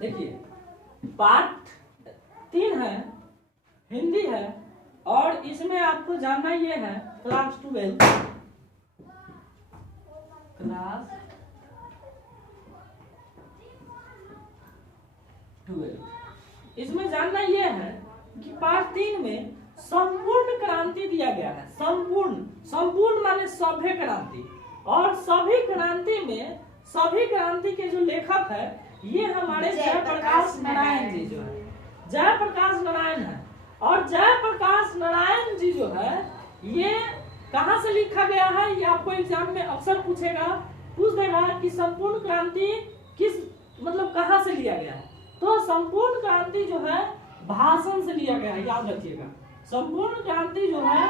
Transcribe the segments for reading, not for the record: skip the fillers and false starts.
देखिए पार्ट 3 है, हिंदी है, और इसमें आपको जानना ये है क्लास 12 इसमें जानना ये है कि पार्ट 3 में संपूर्ण क्रांति दिया गया है। संपूर्ण माने सभ्य क्रांति, और सभी क्रांति में सभी क्रांति के जो लेखक है ये हमारे जयप्रकाश नारायण जी जो है, जयप्रकाश नारायण है। और जयप्रकाश नारायण जी जो है ये कहाँ से लिखा गया है, ये आपको एग्जाम में अक्सर पूछ देगा कि संपूर्ण क्रांति किस मतलब कहाँ से लिया गया है। तो संपूर्ण क्रांति जो है भाषण से लिया गया है, याद रखिएगा। संपूर्ण क्रांति जो है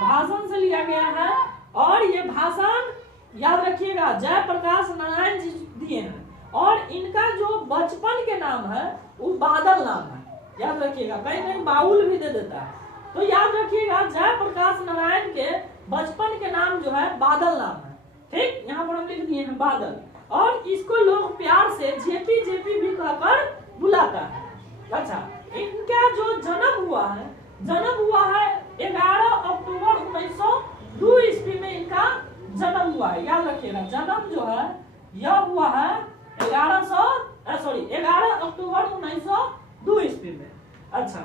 भाषण से लिया गया है, और ये भाषण याद रखिएगा जयप्रकाश नारायण जी दिए हैं। और इनका जो बचपन के नाम है वो बादल नाम है, याद रखिएगा। कहीं कहीं बाउल भी दे देता है, तो याद रखिएगा जयप्रकाश नारायण के बचपन के नाम जो है बादल नाम है। ठीक, यहाँ पर हम लिख दिए हैं बादल। और इसको लोग प्यार से जेपी भी कहकर बुलाता है। अच्छा, इनका जो जन्म हुआ है 11 अक्टूबर 1902 ईस्वी में इनका जन्म हुआ है, याद रखिएगा। जन्म जो है यह हुआ है 11 अक्टूबर 1902 ईस्वी में। अच्छा,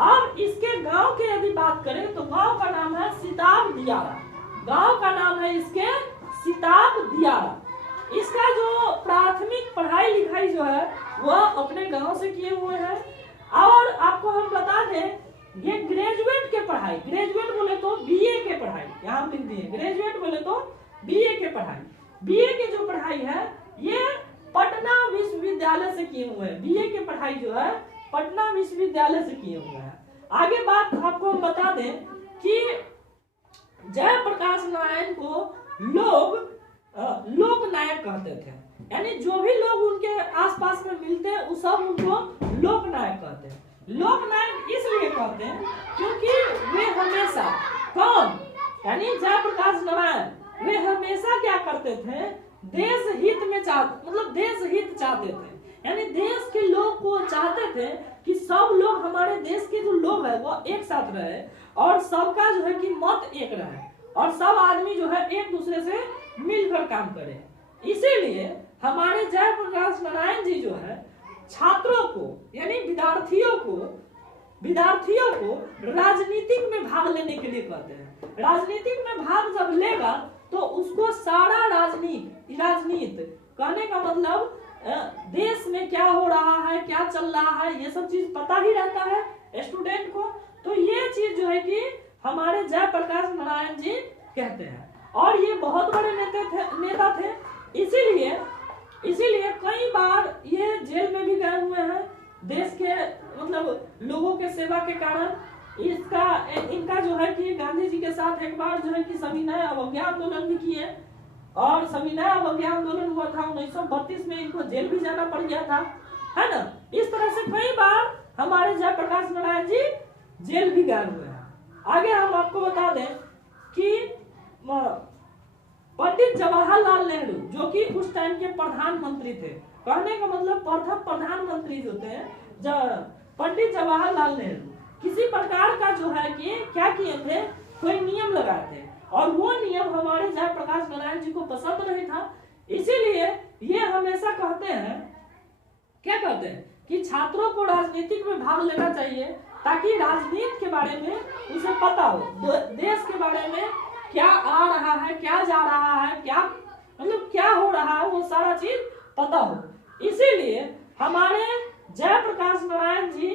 अब इसके गांव की यदि बात करें तो गांव का नाम है सिताब दियारा। गांव का नाम है इसके सिताब दियारा। इसका जो प्राथमिक पढ़ाई लिखाई जो है वह अपने गांव से किए हुए हैं। और आपको हम बता दें ये ग्रेजुएट के पढ़ाई, ग्रेजुएट बोले तो बीए के पढ़ाई, यहाँ लिख दिए ग्रेजुएट बोले तो बीए के पढ़ाई। बीए के जो पढ़ाई है ये पटना विश्वविद्यालय से किए हुए हैं। बीए के पढ़ाई जो है पटना विश्वविद्यालय से किए हुए हैं। आगे बात आपको हम बता दें कि जयप्रकाश नारायण को लोग लोक नायक कहते थे, यानी जो भी लोग उनके आसपास में मिलते हैं वो सब उनको लोक नायक कहते हैं। लोक नायक इसलिए कहते हैं क्योंकि वे हमेशा कौन, यानी जयप्रकाश नारायण वे हमेशा क्या करते थे, देश हित में देश हित चाहते थे। यानी देश के लोग को चाहते थे कि सब लोग, हमारे देश के जो लोग है वो एक साथ रहे, और सबका जो है कि मत एक रहे, और सब आदमी जो है एक दूसरे से मिलकर काम करे। इसीलिए हमारे जयप्रकाश नारायण जी जो है छात्रों को, यानी विद्यार्थियों को राजनीतिक में भाग लेने के लिए कहते हैं। राजनीतिक में भाग जब लेगा तो उसको सारा राजनीति कहने का मतलब देश में क्या हो रहा है, क्या चल रहा है, ये सब चीज पता ही रहता है स्टूडेंट को। तो ये चीज जो है कि हमारे जयप्रकाश नारायण जी कहते हैं। और ये बहुत बड़े नेता थे, इसीलिए कई बार ये जेल में भी गए हुए हैं देश के लोगों के सेवा के कारण। इनका जो है कि गांधी जी के साथ एक बार जो है कि सविनय अवज्ञा आंदोलन भी किए, और सविनय अवज्ञा आंदोलन हुआ था 1932 में, इनको जेल भी जाना पड़ गया था, है ना। इस तरह से कई बार हमारे जयप्रकाश नारायण जी जेल भी गए हुए हैं। आगे हम आपको बता दें कि पंडित जवाहरलाल नेहरू जो कि उस टाइम के प्रधानमंत्री थे, कहने का मतलब प्रथम प्रधानमंत्री जो थे पंडित जवाहरलाल नेहरू, किसी प्रकार का जो है कि क्या किए थे, कोई नियम लगाए थे, और वो नियम हमारे जयप्रकाश नारायण जी को पसंद नहीं था। इसीलिए ये हमेशा कहते हैं, क्या कहते हैं कि छात्रों को राजनीतिक में भाग लेना चाहिए, ताकि राजनीति के बारे में उसे पता हो, देश के बारे में क्या आ रहा है, क्या जा रहा है, क्या हो रहा है, वो सारा चीज पता हो। इसीलिए हमारे जयप्रकाश नारायण जी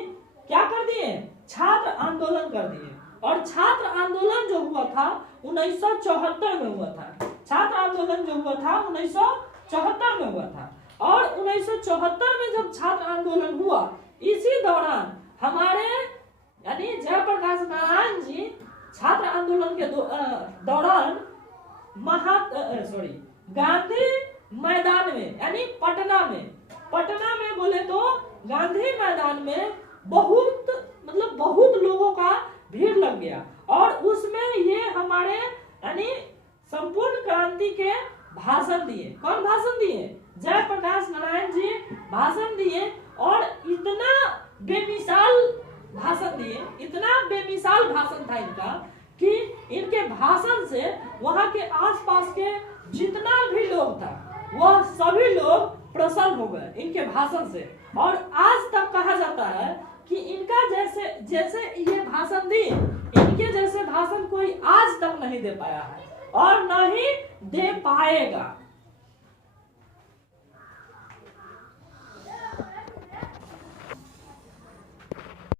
क्या कर दिए, छात्र आंदोलन कर दिए। और छात्र आंदोलन जो हुआ था 1974 में हुआ था। छात्र आंदोलन जो हुआ था 1974 में हुआ था। और 1974 में जब छात्र आंदोलन हुआ, इसी दौरान हमारे यानी जयप्रकाश नारायण जी छात्र आंदोलन के दौरान गांधी मैदान में, यानी पटना में बोले तो गांधी मैदान में बहुत लोगों का भीड़ लग गया। और उसमें ये हमारे यानी संपूर्ण क्रांति के भाषण दिए। कौन भाषण दिए? जयप्रकाश नारायण जी भाषण दिए और इतना बेमिसाल भाषण दिए, इतना बेमिसाल भाषण था इनका कि इनके भाषण से वहां के आसपास के जितना भी लोग था वह सभी लोग प्रसन्न हो गए इनके भाषण से। और आज तक कहा जाता है कि इनका जैसे ये भाषण दी, इनके जैसे भाषण कोई आज तक नहीं दे पाया है और न ही दे पाएगा।